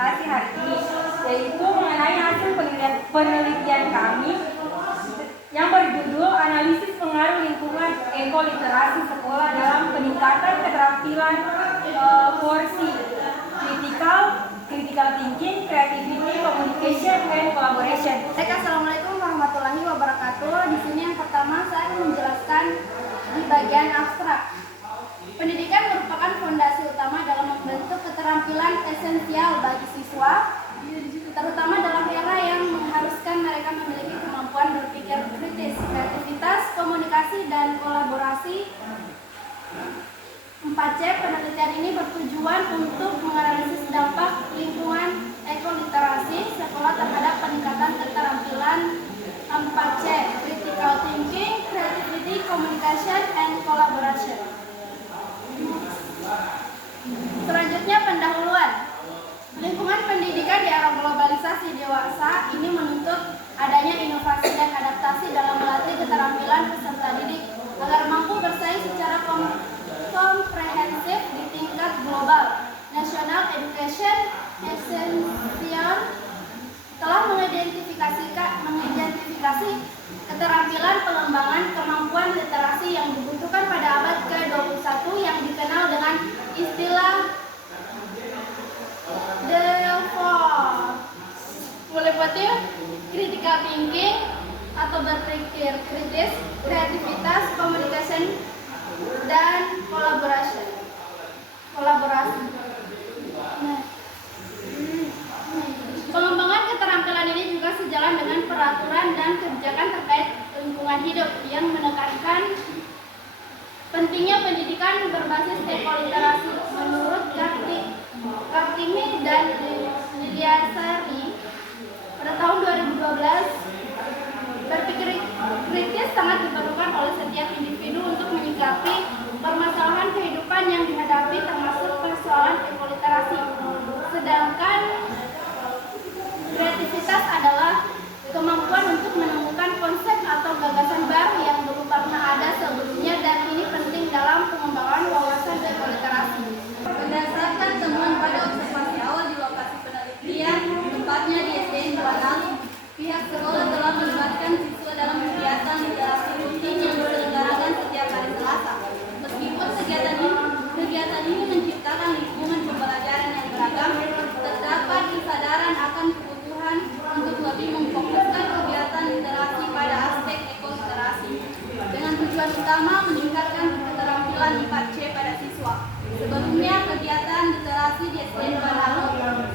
presentasi hari ini, yaitu mengenai hasil penelitian kami yang berjudul Analisis Pengaruh Lingkungan Ekoliterasi Sekolah dalam Peningkatan Keterampilan porsi critical thinking, creativity, communication, and collaboration. Assalamualaikum warahmatullahi wabarakatuh. Di sini yang pertama saya akan menjelaskan di bagian abstrak. Pendidikan merupakan fondasi utama dalam membentuk keterampilan esensial bagi siswa, terutama dalam era yang mengharuskan mereka memiliki kemampuan berpikir kritis, kreativitas, komunikasi, dan kolaborasi. 4C penelitian ini bertujuan untuk menganalisis dampak lingkungan ekoliterasi sekolah terhadap peningkatan keterampilan 4C, critical thinking, creativity, communication, and collaboration. Selanjutnya pendahuluan. Lingkungan pendidikan di era globalisasi dewasa ini menuntut adanya inovasi dan adaptasi dalam melatih keterampilan peserta didik agar mampu bersaing secara komprehensif di tingkat global. National Education Extension telah mengidentifikasi keterampilan pengembangan kemampuan literasi yang dibutuhkan pada abad ke-21 yang dikenal dengan istilah meliputi critical thinking atau berpikir kritis, kreativitas, communication, dan kolaborasi. Pengembangan keterampilan ini juga sejalan dengan peraturan dan kebijakan terkait lingkungan hidup yang menekankan pentingnya pendidikan berbasis ekoliterasi. Menurut Kartini dan Lilyasari, pada tahun 2012, berpikir kritis sangat diperlukan oleh setiap individu untuk menyikapi permasalahan kehidupan yang dihadapi, termasuk persoalan ekoliterasi. Sedangkan kreativitas adalah kemampuan untuk menemukan konsep atau gagasan baru yang belum pernah ada sebelumnya, dan ini penting dalam pengembangan wawasan ekoliterasi. Berdasarkan temuan pada observasi awal di lokasi penelitian, tepatnya di SDN Buanalu, pihak sekolah telah melibatkan siswa dalam kegiatan literasi rutin yang diselenggarakan setiap hari Selasa. Meskipun kegiatan ini menciptakan lingkungan pembelajaran yang beragam, terdapat kesadaran akan kebutuhan untuk lebih memfokuskan kegiatan literasi pada aspek ekoliterasi dengan tujuan utama meningkatkan keterampilan 4C pada siswa. Sebelumnya, kegiatan literasi di SDN Buanalu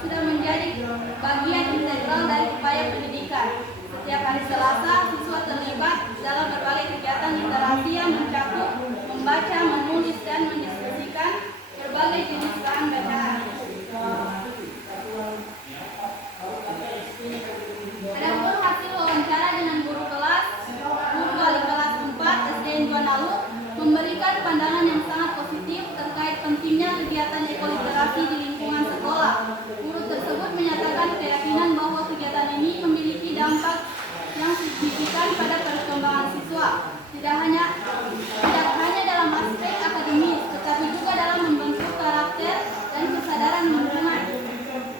sudah menjadi bagian integral dari upaya pendidikan. Setiap hari Selasa, siswa terlibat dalam berbagai kegiatan literasi yang mencakup membaca, menulis, dan mendiskusikan berbagai jenis bahan bacaan. Adapun hasil wawancara dengan guru wali kelas 4 SDN Buanalu memberikan pandangan yang sangat positif terkait pentingnya kegiatan ekoliterasi di lingkungan sekolah. Guru tersebut menyatakan keyakinan bahwa kegiatan ini memiliki dampak yang signifikan pada perkembangan siswa, tidak hanya dalam aspek akademis, tetapi juga dalam membentuk karakter dan kesadaran lingkungan.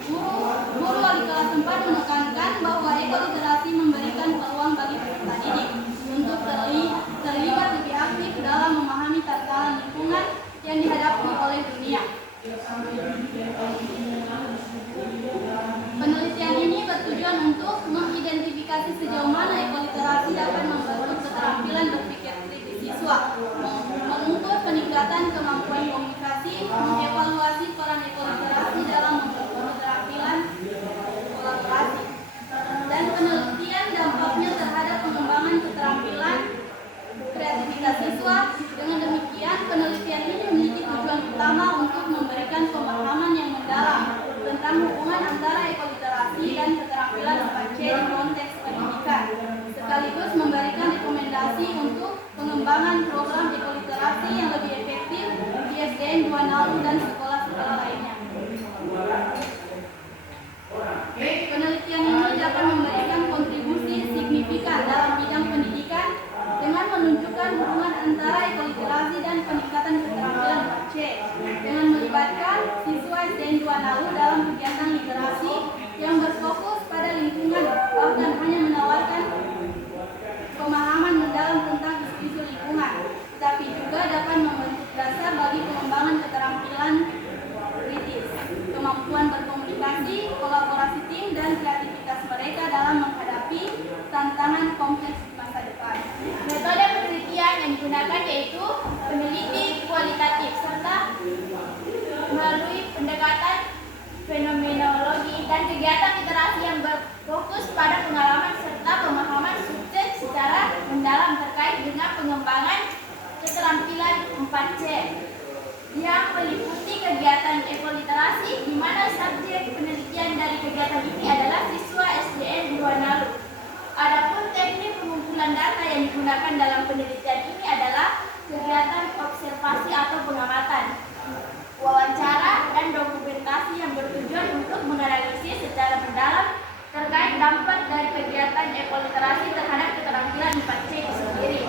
Guru wali kelas 4 menekankan bahwa ekoliterasi memberikan peluang bagi peserta didik untuk terlibat lebih aktif dalam memahami tantangan lingkungan yang dihadapi oleh dunia. Penelitian ini bertujuan untuk mengidentifikasi sejauh mana ekoliterasi dapat membentuk keterampilan berpikir kritis siswa, mengukur peningkatan kemampuan komunikasi, mengevaluasi peran ekoliterasi dalam membentuk keterampilan kolaborasi, dan penelitian dampaknya terhadap pengembangan keterampilan kreativitas siswa. Dengan demikian, penelitian ini memiliki tujuan utama untuk memberikan pemahaman yang mendalam tentang hubungan antara ekoliterasi dan keterampilan 4C di konteks pendidikan, sekaligus memberikan rekomendasi untuk pengembangan program ekoliterasi yang lebih efektif di SDN Buanalu dan sekolah-sekolah lainnya. Penelitian ini dapat memberikan kontribusi signifikan dalam bidang pendidikan dengan menunjukkan hubungan antara ekoliterasi dan peningkatan keterampilan 4C dengan melibatkan siswa SDN Buanalu dalam kegiatan literasi komunikasi, kolaborasi tim, dan kreativitas mereka dalam menghadapi tantangan kompleks di masa depan. Metode penelitian yang digunakan yaitu peneliti kualitatif serta melalui pendekatan fenomenologi dan kegiatan literasi yang berfokus pada pengalaman serta pemahaman subjek secara mendalam terkait dengan pengembangan keterampilan 4C yang meliputi kegiatan ekoliterasi, di mana subjek penelitian dari kegiatan ini adalah siswa SDN 2 Nalu. Adapun teknik pengumpulan data yang digunakan dalam penelitian ini adalah kegiatan observasi atau pengamatan, wawancara, dan dokumentasi yang bertujuan untuk menganalisis secara mendalam terkait dampak dari kegiatan ekoliterasi terhadap keterampilan 4C itu sendiri.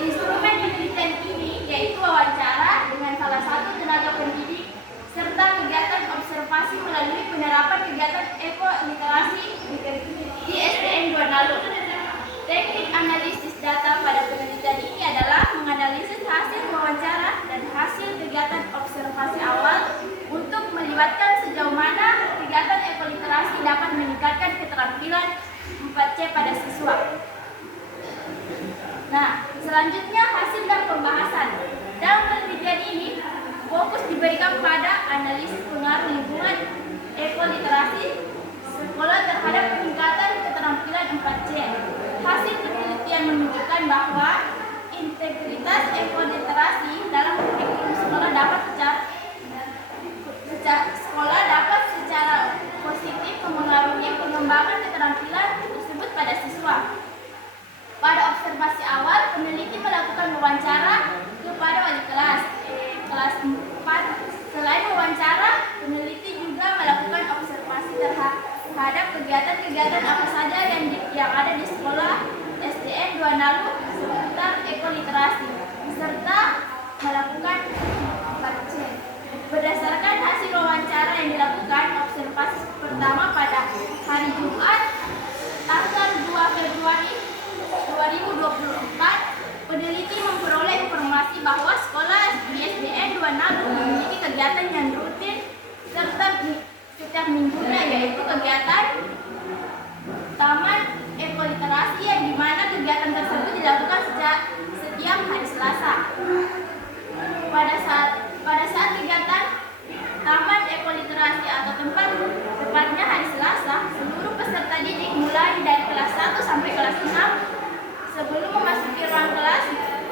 Instrumen penelitian ini yaitu wawancara dengan salah satu tenaga pendidik serta kegiatan observasi melalui penerapan kegiatan ekoliterasi di SDN 2 Nalu. Teknik analisis data pada penelitian ini adalah menganalisis hasil wawancara dan hasil kegiatan observasi awal untuk melibatkan sejauh mana kegiatan ekoliterasi dapat meningkatkan keterampilan 4C pada siswa. Nah, selanjutnya hasil dan pembahasan. Dalam penelitian ini, fokus diberikan pada analisis pengaruh lingkungan ekoliterasi sekolah terhadap peningkatan keterampilan 4C. Hasil penelitian menunjukkan bahwa integritas ekoliterasi dalam kurikulum sekolah dapat secara positif memengaruhi pengembangan keterampilan tersebut pada siswa. Pada observasi awal, peneliti melakukan wawancara kepada wali kelas kelas 4. Selain wawancara, peneliti juga melakukan observasi terhadap kegiatan-kegiatan apa saja yang ada di sekolah SDN 2 Nalu seputar ekoliterasi, serta melakukan 4C. Berdasarkan hasil wawancara yang dilakukan, observasi pertama pada hari Jumat tanggal 2 Februari 2024, peneliti memperoleh informasi bahwa sekolah di SDN 2 Nalu memiliki kegiatan yang rutin serta setiap minggunya, yaitu kegiatan Taman Ekoliterasi yang dimana kegiatan tersebut dilakukan setiap hari Selasa. Pada saat kegiatan Taman Ekoliterasi atau tepatnya hari Selasa, seluruh peserta didik mulai dari kelas 1 sampai kelas 6 sebelum memasuki ruang kelas,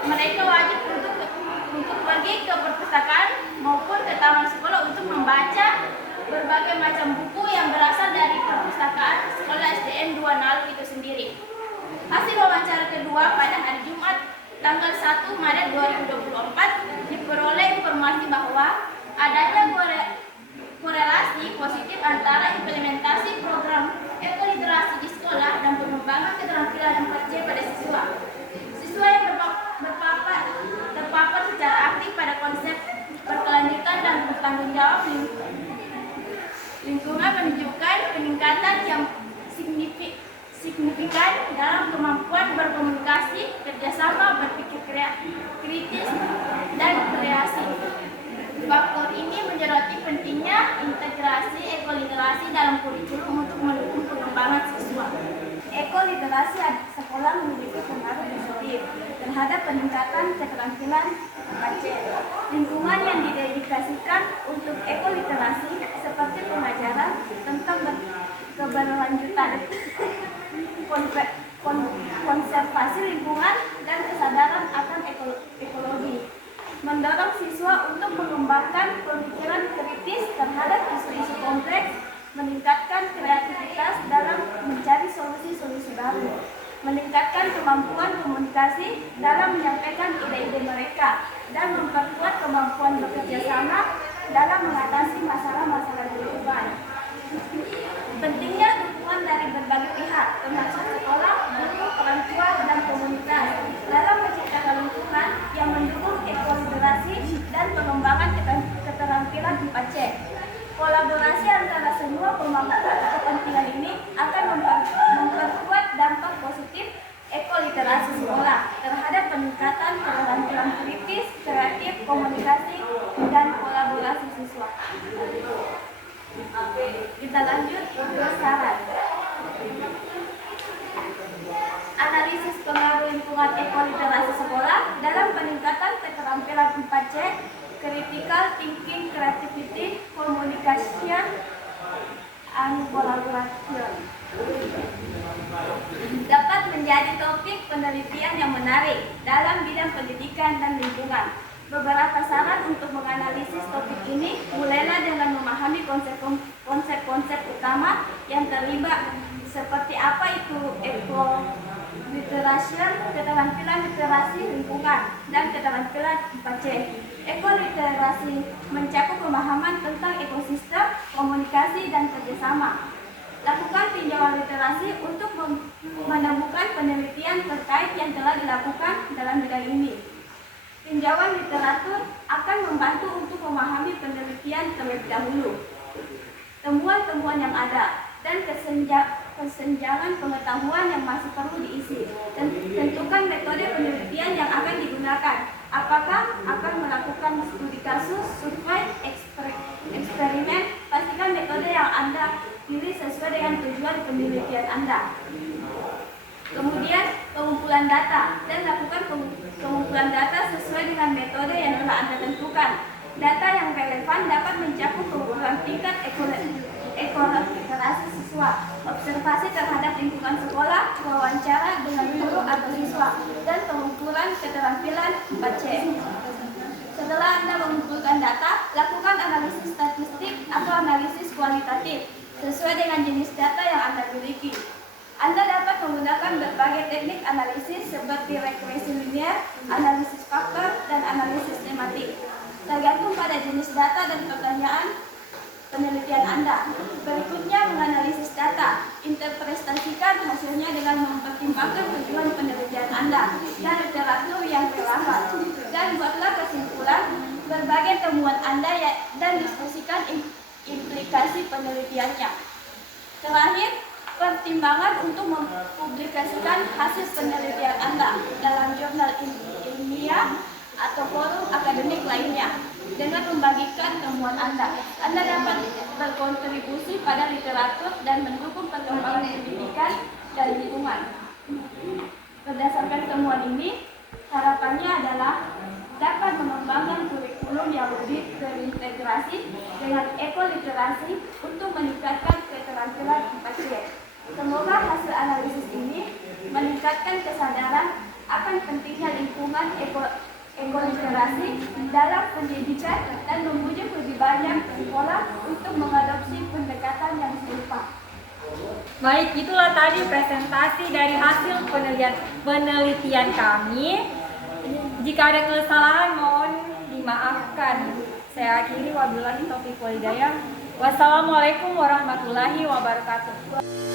mereka wajib untuk pergi ke perpustakaan maupun ke taman sekolah untuk membaca berbagai macam buku yang berasal dari perpustakaan sekolah SDN 2 Nalu itu sendiri. Hasil wawancara kedua pada hari Jumat tanggal 1 Maret 2024 diperoleh informasi bahwa adanya korelasi positif antara implementasi program ekoliterasi di sekolah dan pengembangan keterampilan 4C pada siswa. Siswa yang terpapar secara aktif pada konsep berkelanjutan dan bertanggung jawab lingkungan menunjukkan peningkatan yang signifikan dalam kemampuan berkomunikasi, kerjasama, berpikir kritis, dan kreasi. Faktor ini menyoroti pentingnya integrasi ekoliterasi dalam kurikulum untuk mendukung pengembangan siswa. Ekoliterasi sekolah memiliki pengaruh positif terhadap peningkatan keterampilan 4C. Lingkungan yang didedikasikan untuk ekoliterasi seperti pengajaran tentang keberlanjutan, konservasi lingkungan, dan kesadaran akan ekologi, mendorong siswa untuk mengembangkan pemikiran kritis terhadap isu-isu kompleks, meningkatkan kreativitas dalam mencari solusi-solusi baru, meningkatkan kemampuan komunikasi dalam menyampaikan ide-ide mereka, dan memperkuat kemampuan bekerja sama dalam mengatasi masalah-masalah lingkungan. Pentingnya dukungan dari berbagai pihak, termasuk sekolah, guru, orang tua, dan komunitas, dalam menciptakan lingkungan yang mendukung ekoliterasi dan pengembangan keterampilan 4C. Kolaborasi antara semua pemangku kepentingan ini akan memperkuat dampak positif ekoliterasi sekolah terhadap peningkatan keterampilan kritis, kreatif, komunikasi, dan kolaborasi siswa. Kita lanjut. lanjut bersyarat. Analisis pengaruh lingkungan ekoliterasi sekolah dalam peningkatan keterampilan 4C, critical thinking, creativity, communication, and collaboration. Dapat menjadi topik penelitian yang menarik dalam bidang pendidikan dan lingkungan. Beberapa saran untuk menganalisis topik ini mulailah dengan memahami konsep-konsep utama yang terlibat, seperti apa itu ekoliterasi, keterampilan literasi lingkungan, dan keterampilan 4C. Ekoliterasi mencakup pemahaman tentang ekosistem, komunikasi, dan kerjasama. Lakukan tinjauan literasi untuk menemukan penelitian terkait yang telah dilakukan dalam bidang ini. Tinjauan literatur akan membantu untuk memahami penelitian terlebih dahulu, temuan-temuan yang ada, dan kesenjangan pengetahuan yang masih perlu diisi. Tentukan metode penelitian yang akan digunakan. Apakah akan melakukan studi kasus, survei, eksperimen? Pastikan metode yang Anda pilih sesuai dengan tujuan penelitian Anda. Kemudian pengumpulan data, dan lakukan pengumpulan data sesuai dengan metode yang telah Anda tentukan. Data yang relevan dapat mencakup pengumpulan tingkat ekoliterasi siswa, observasi terhadap lingkungan sekolah, wawancara dengan guru atau siswa, dan pengumpulan keterampilan 4C. Setelah Anda mengumpulkan data, lakukan analisis statistik atau analisis kualitatif sesuai dengan jenis data yang Anda miliki. Anda dapat menggunakan berbagai teknik analisis seperti regresi linear, analisis faktor, dan analisis tematik, tergantung pada jenis data dan pertanyaan penelitian Anda. Berikutnya, menganalisis data. Interpretasikan hasilnya dengan mempertimbangkan tujuan penelitian Anda dan literatur yang relevan, dan buatlah kesimpulan berbagai temuan Anda dan diskusikan implikasi penelitiannya. Terakhir, pertimbangan untuk mempublikasikan hasil penelitian Anda dalam jurnal ilmiah atau forum akademik lainnya. Dengan membagikan temuan Anda dapat berkontribusi pada literatur dan mendukung perkembangan pendidikan dan lingkungan. Berdasarkan temuan ini, harapannya adalah dapat mengembangkan kurikulum yang lebih terintegrasi dengan ekoliterasi untuk meningkatkan keterampilan 4C. Semoga hasil analisis ini meningkatkan kesadaran akan pentingnya lingkungan ekoliterasi dalam pendidikan dan membujuk lebih banyak sekolah untuk mengadopsi pendekatan yang serupa. Baik, itulah tadi presentasi dari hasil penelitian kami. Jika ada kesalahan mohon dimaafkan. Saya akhiri, wabillahi taufiq wal hidayah. Wassalamualaikum warahmatullahi wabarakatuh.